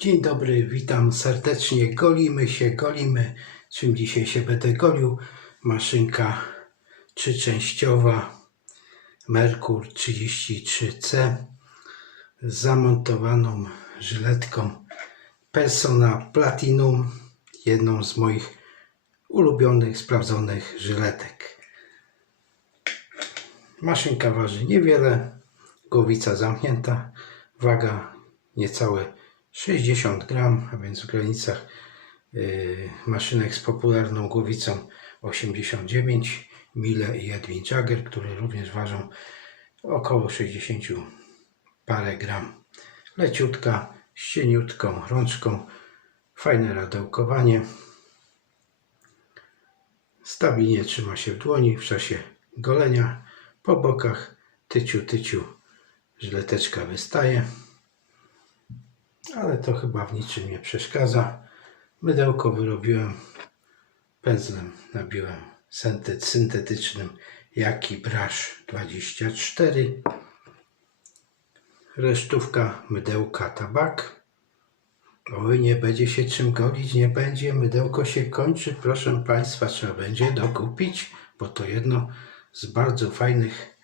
Dzień dobry, witam serdecznie. Golimy się, golimy. Czym dzisiaj się będę golił? Maszynka trzyczęściowa Merkur 33C z zamontowaną żyletką Persona Platinum, jedną z moich ulubionych, sprawdzonych żyletek. Maszynka waży niewiele, głowica zamknięta, waga niecałe 60 gram, a więc w granicach yy, maszynek z popularną głowicą 89 Mille i Edwin Jagger, które również ważą około 60 parę gram. Leciutka, z cieniutką rączką, fajne radełkowanie. Stabilnie trzyma się w dłoni w czasie golenia. Po bokach tyciu, tyciu żyleteczka wystaje. Ale to chyba w niczym nie przeszkadza. Mydełko wyrobiłem pędzlem, nabiłem syntet- syntetycznym Jaki Brush 24. Resztówka mydełka tabak. Oj, nie będzie się czym golić, nie będzie. Mydełko się kończy, proszę Państwa, trzeba będzie dokupić, bo to jedno z bardzo fajnych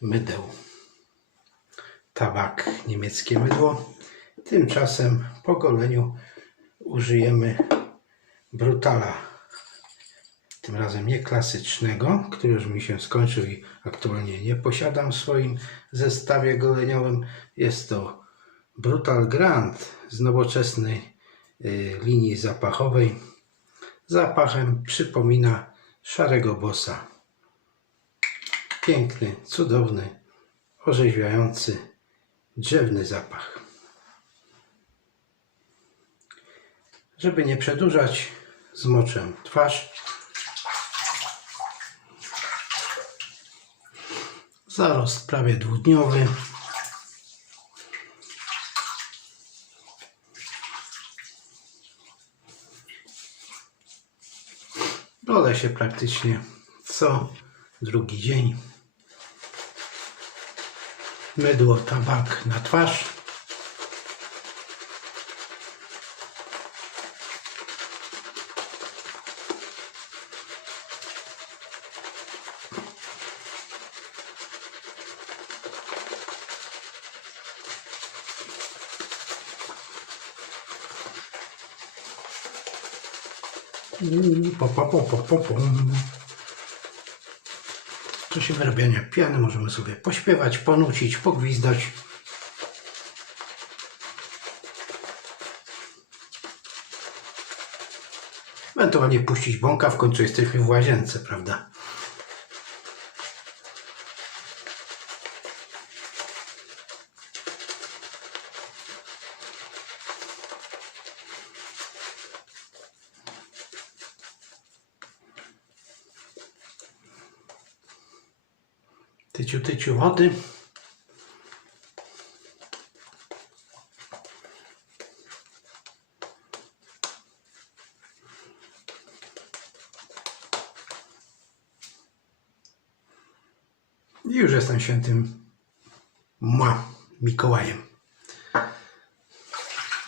mydeł. Tabak, niemieckie mydło. Tymczasem po goleniu użyjemy brutala. Tym razem nie klasycznego, który już mi się skończył i aktualnie nie posiadam w swoim zestawie goleniowym. Jest to Brutal Grand z nowoczesnej y, linii zapachowej. Zapachem przypomina szarego bossa. Piękny, cudowny, orzeźwiający, drzewny zapach. Żeby nie przedłużać, zmoczę twarz. Zarost prawie dwudniowy. Golę się praktycznie co drugi dzień. Mydło, tabak na twarz. Mm, Po, po, po, po, po, po. W czasie wyrabiania piany możemy sobie pośpiewać, ponucić, pogwizdać. Ewentualnie puścić bąka, w końcu jesteśmy w łazience, prawda? Tyciu, tyciu wody. I już jestem świętym Mła Mikołajem.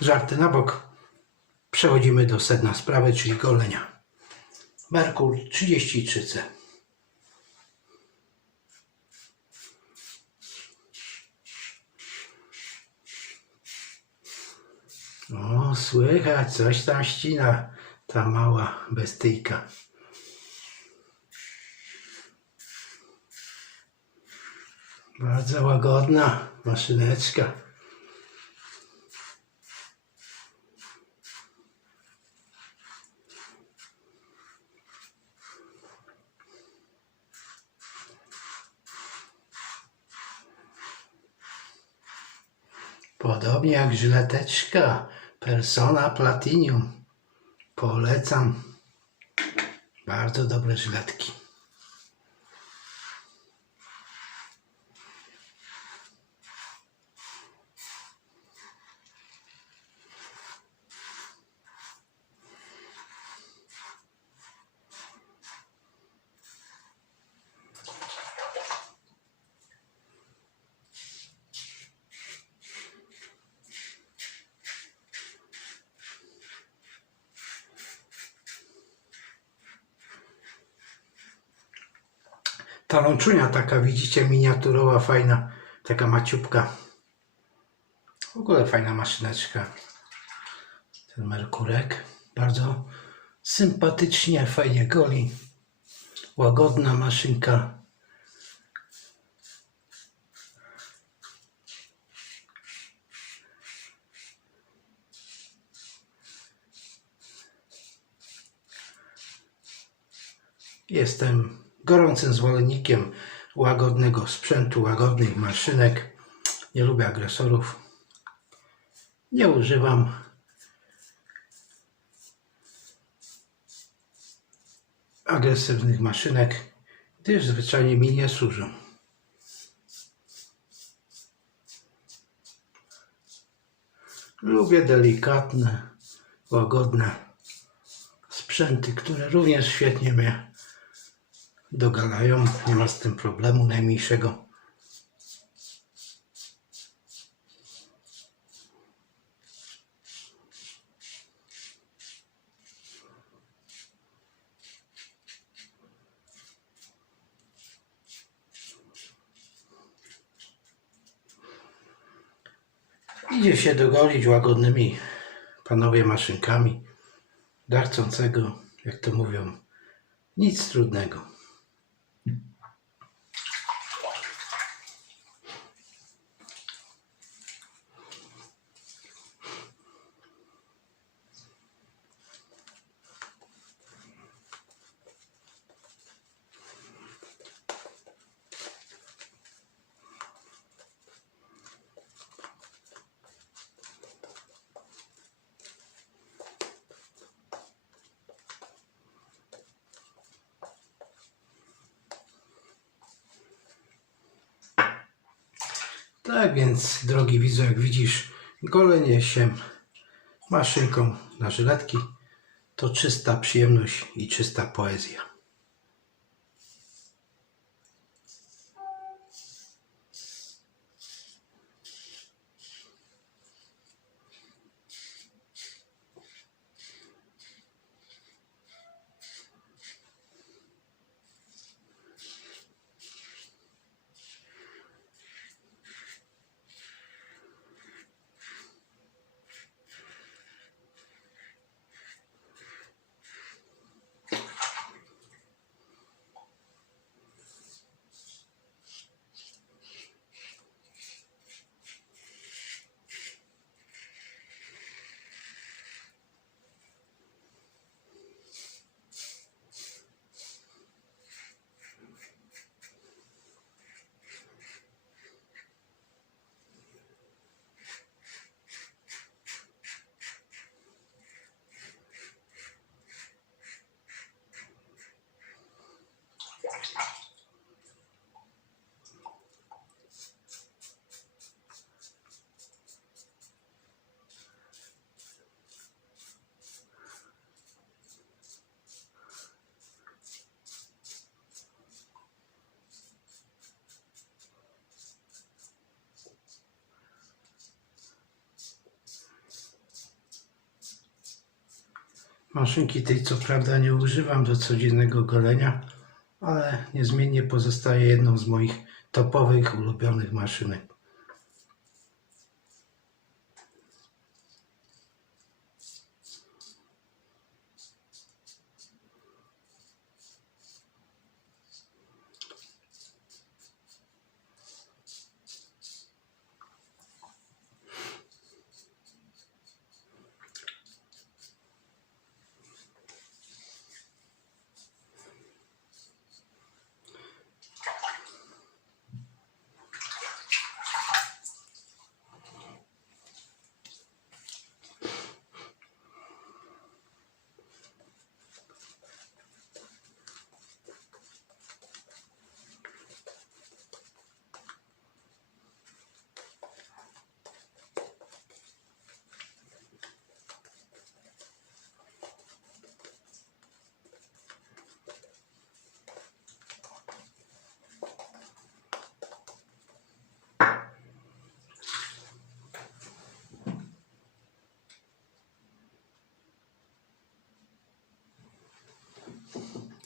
Żarty na bok. Przechodzimy do sedna sprawy, czyli golenia. Merkur 33C. O, słychać, coś tam ścina ta mała bestyjka. Bardzo łagodna maszyneczka. Podobnie jak żyleteczka Persona Platinum. Polecam. Bardzo dobre żyletki. Ta łączunia taka, widzicie, miniaturowa, fajna, taka maciubka. W ogóle fajna maszyneczka. Ten Merkurek. Bardzo sympatycznie, fajnie goli. Łagodna maszynka. Jestem gorącym zwolennikiem łagodnego sprzętu, łagodnych maszynek. Nie lubię agresorów. Nie używam. agresywnych maszynek, gdyż zwyczajnie mi nie służą. Lubię delikatne, łagodne sprzęty, które również świetnie mnie dogalają. Nie ma z tym problemu najmniejszego. Idzie się dogolić łagodnymi panowie maszynkami. Darcącego, jak to mówią, nic trudnego. Tak więc, drogi widzu, jak widzisz, golenie się maszynką na żyletki to czysta przyjemność i czysta poezja. Maszynki tej co prawda nie używam do codziennego golenia, ale niezmiennie pozostaje jedną z moich topowych, ulubionych maszynek.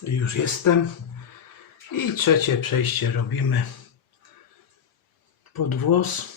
Już jestem. I trzecie przejście robimy pod włos.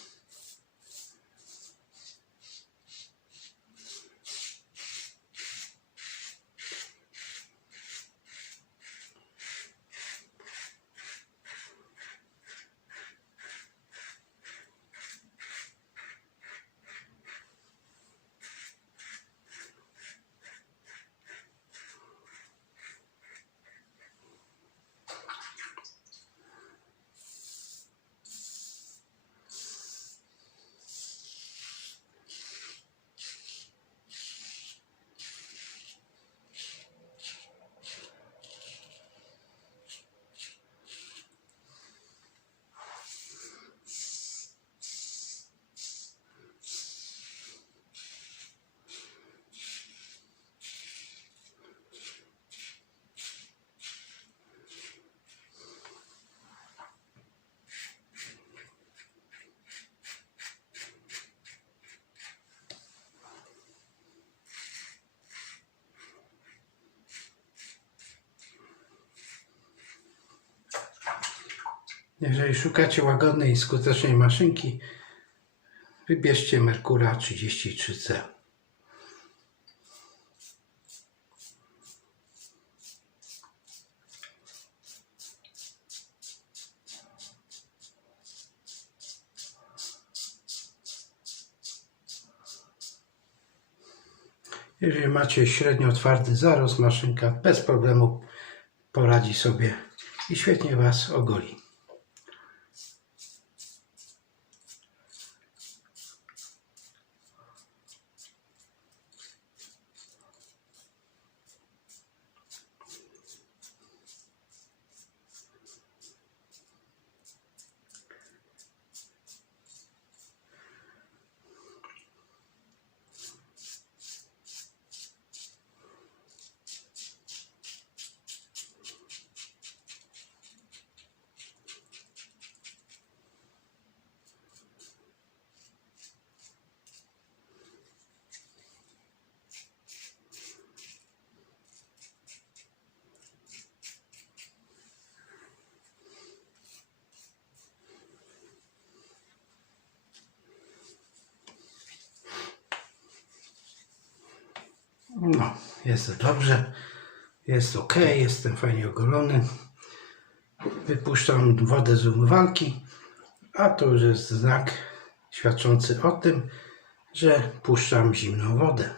Jeżeli szukacie łagodnej i skutecznej maszynki, wybierzcie Merkura 33C. Jeżeli macie średnio twardy zarost, maszynka bez problemu poradzi sobie i świetnie Was ogoli. No, jest dobrze. Jest ok, jestem fajnie ogolony. Wypuszczam wodę z umywalki, a to już jest znak świadczący o tym, że puszczam zimną wodę.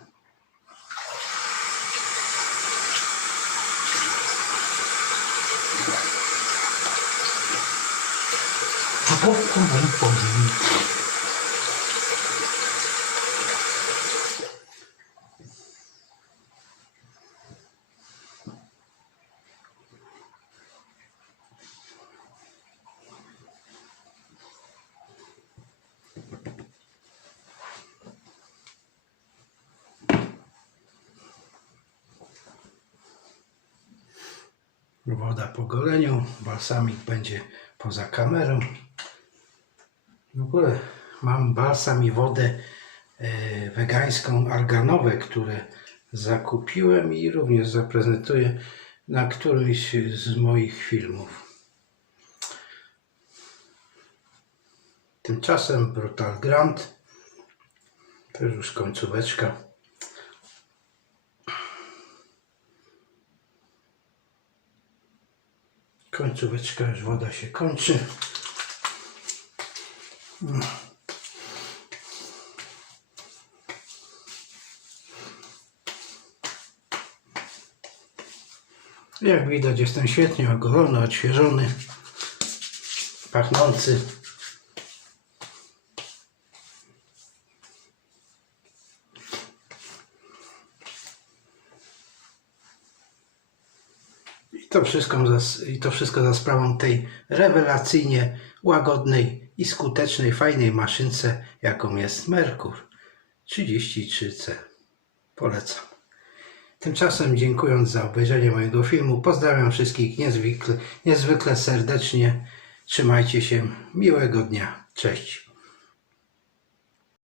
Woda po goleniu, balsamik będzie poza kamerą. W ogóle mam balsam i wodę e, wegańską arganowe, które zakupiłem i również zaprezentuję na którymś z moich filmów. Tymczasem Brutal Grand, to już końcóweczka. Końcóweczka, już woda się kończy. Jak widać jestem świetnie ogolony, odświeżony, pachnący. To wszystko za, i to wszystko za sprawą tej rewelacyjnie łagodnej i skutecznej, fajnej maszynce, jaką jest Merkur 33C. Polecam. Tymczasem dziękując za obejrzenie mojego filmu, pozdrawiam wszystkich niezwykle, niezwykle serdecznie. Trzymajcie się. Miłego dnia. Cześć.